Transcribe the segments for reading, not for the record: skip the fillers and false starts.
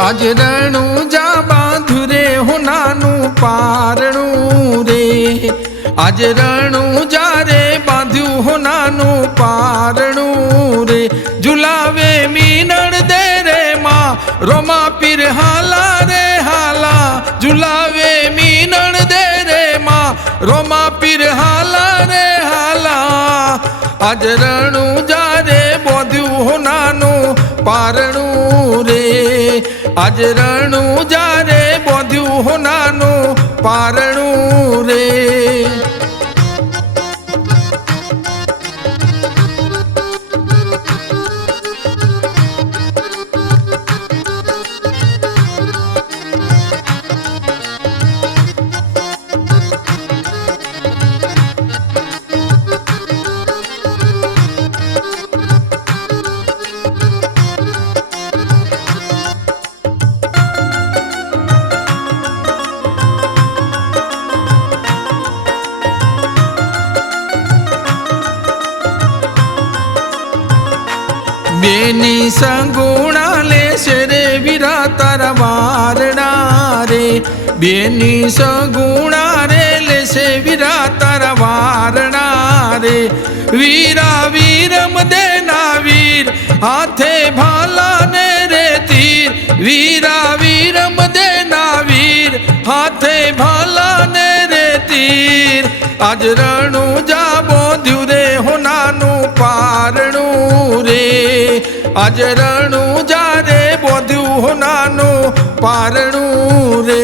आज रणु जा बांधु रे होनानु पारणु रे। आज रणु जा रे बांधु होनानु पारणु रे। झुलावे मीनड़ दे रे माँ रोमा पीर हाला रे हाला। झुलावे मीनड़ दे रे माँ रोमा पीर हाला रे हाला। आज रणु जा रे बांधु होनानु पारणु रे। आज रणु जा रे बांधु होनानु पारणु रे। बेनी संगुणा ले शेरे वीरा तारा वारणा रे। बेनी संगुणा रे ले से वीरा तारा वारणा रे। वीरा वीरम देना वीर हाथे भाला ने रे तीर। वीरा वीरम देना वीर हाथे भाला ने रे तीर। आज रणु जा बांधु रे होनानु पारणु रे। आज रणु जा रे बांधु होनानु पारणु रे।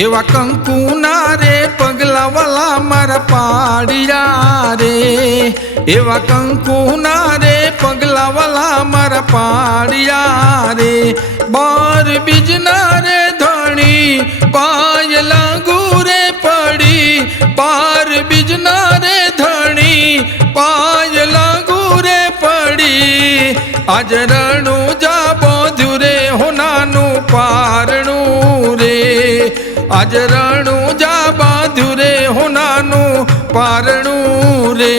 एवा कंकुना रे पगला वाला मारा पाड़िया रे। एवा कंकुना रे पगला वाला मारा पाड़िया रे। बार बिजना रे धनी पायला गुरे पड़ी। बार बिजना रे धनी पायला गुरे पड़ी। आज रणु जा बांधु रे होनानु पारणु रे। आज रणु जा बांधु रे होनानु पारणु रे।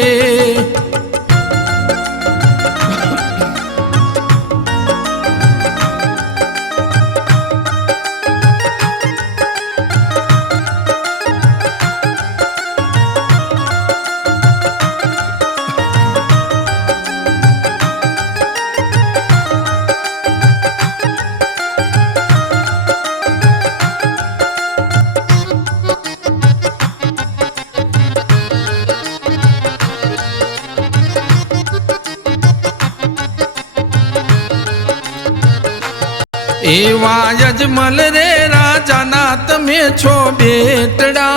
एवा यजमल रे राजा नाथ में छो बेटड़ा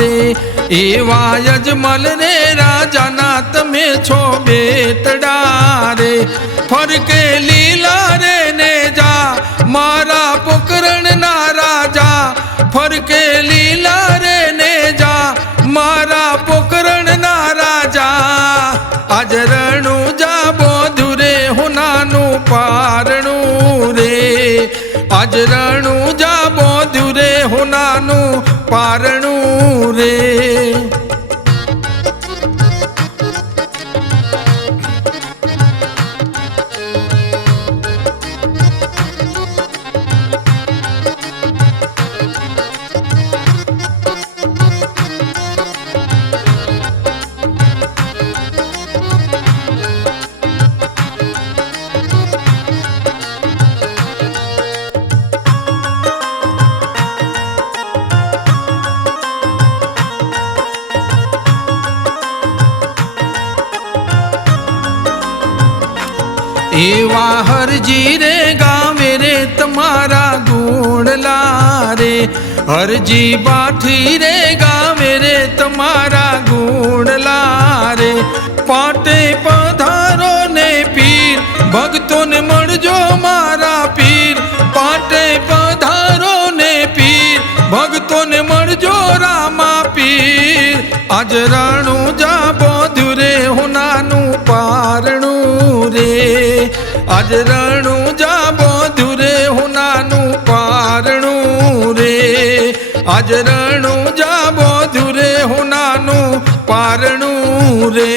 रे। एवा यजमल रे राजा नाथ में छो बेटड़ा रे। फरके लीला रे ने जा मारा पुकरण ना राजा। फरके लीला रे ने जा मारा पुकरण ना राजा। आज रणु जा बांधु रे होनानु पारणु रे। आज रणु जा बांधु रे होनानु पारणु रे। एवा हर जी रे गावे रे तुम्हारा गुण ला रे। હરજી બાઠી રે ગાવે રે તમારા ગુણલા રે પાટે પધારો ને પીર ભક્તોને મળજો મારા પીર પાટે પધારો ને પીર ભક્તોને મળજો રામા પીર આજ રણુજા બોધ્યું રે હોનાનું પારણું રે આજ રણુજા બોધ્યું રે હોનાનું પારણું રે આજ રણુજા બોધ્યું રે હોનાનું પારણું રે